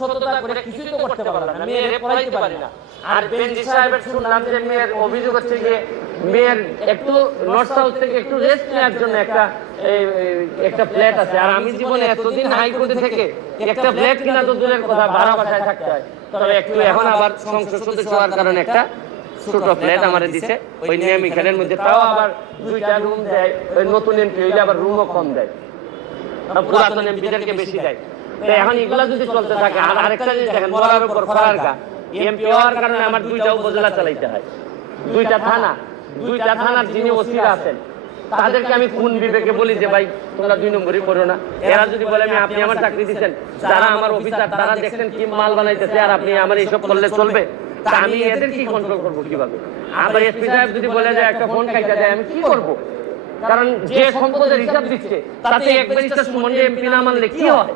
সততা করে কিছুই তো করতে পারলাম না, মেয়েরে পড়াইতে পারি না। আর বেনজি সাহেবের শুনলাম যে মেয়ের অভিযোগ হচ্ছে যে মেয়ের একটু নর্থ সাউথ থেকে একটু রেস্ট নেওয়ার জন্য একটা ফ্ল্যাট আছে। আর আমি জীবনে এতদিন হাইকোর্টে থেকে একটা ফ্ল্যাট কিনা তো দূরের কথা, ভাড়া বাসায় থাকতে হয়। তবে একটু এখন আবার সংসদ সদস্য হওয়ার কারণে একটা ছোট ফ্ল্যাট আমার দিছে ওই নিয়মি খানের মধ্যে, তাও আবার 2টা রুম দেয়। ওই নতুন এমপি হইলে আবার রুমও কম দেয়, পুরাতন এমপিদেরকে বেশি দেয়। তো এখন এগুলা যদি চলতে থাকে, আর আরেকটা জিনিস দেখেন, মরার উপর খরার গা, এমপি হওয়ার কারণে আমার 2টা উপজেলা চালাইতে হয়, 2টা থানার যিনি ওসিরা আছেন তাদেরকে আমি কোন বিবেকে বলি যে ভাই তোমরা 2 নম্বরই করো না? এরা যদি বলে আপনি আমার চাকরি দিচ্ছেন, যারা আমার অফিসার তারা দেখছেন কি মাল বানাইতেছে, আর আপনি আমার এইসব করলে চলবে? তা আমি এদের কি কন্ট্রোল করবো কিভাবে? আবার এসপি সাহেব যদি বলে যে একটা ফোন খাইতে দেয়, আমি কি করবো? কারণ যে সম্পদের হিসাব দিচ্ছে তাতে একবার ইচ্ছা সুমন এমপি না মানলে কি হয়?